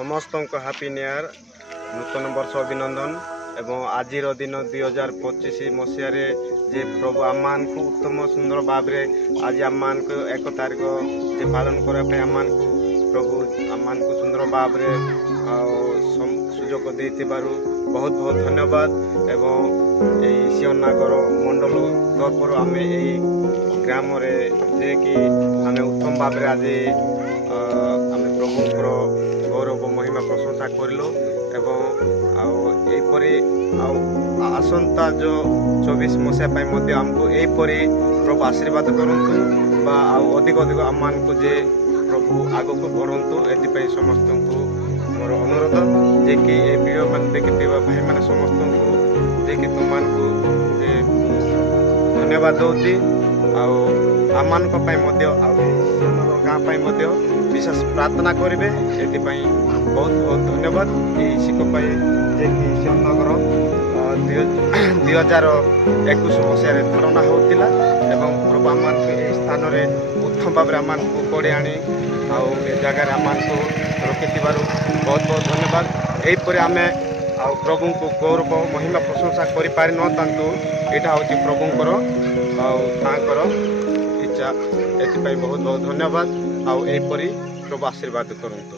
समस्त happy new year नूतन वर्ष अभिनंदन एवं आज दिन 2025 मसीह जे प्रभु आम को उत्तम सुंदर भाव में आज आम को 1 तारीख जे पालन करने आम को प्रभु आम को सुंदर भाव में सुजोग दे बहुत बहुत धन्यवाद एवं सिंहनागर मंडल तरफ आम ग्राम जे कि आम उत्तम भाव में आज आम प्रभुंर गौरव महिमा प्रशंसा करलु एपरी आसंता जो 24 मसीहा आमको यहीपरि प्रभु आशीर्वाद करंतु अधिक अधिक आम को जे प्रभु आग को बढ़ंतु एथि समस्त को मोर अनुरोध जे कि ये वीडियो मान देखिए भाई मैंने समस्त को जे कि तुम धन्यवाद दूसरी आम गाँ विशेष प्रार्थना करेंगे ये बहुत बहुत धन्यवाद शिखपाई जे कि श्यामनगर 2021 मसीह धारणा होता प्रभु आम स्थान में उत्तम भाव आम को कड़े आनी जगार आम को रखि बहुत बहुत धन्यवाद यहीपरि आम प्रभु को गौरव महिमा प्रशंसा करि न यहाँ हूँ प्रभुंर इच्छा ये बहुत बहुत धन्यवाद यहीपरि प्रभु आशीर्वाद करंतु।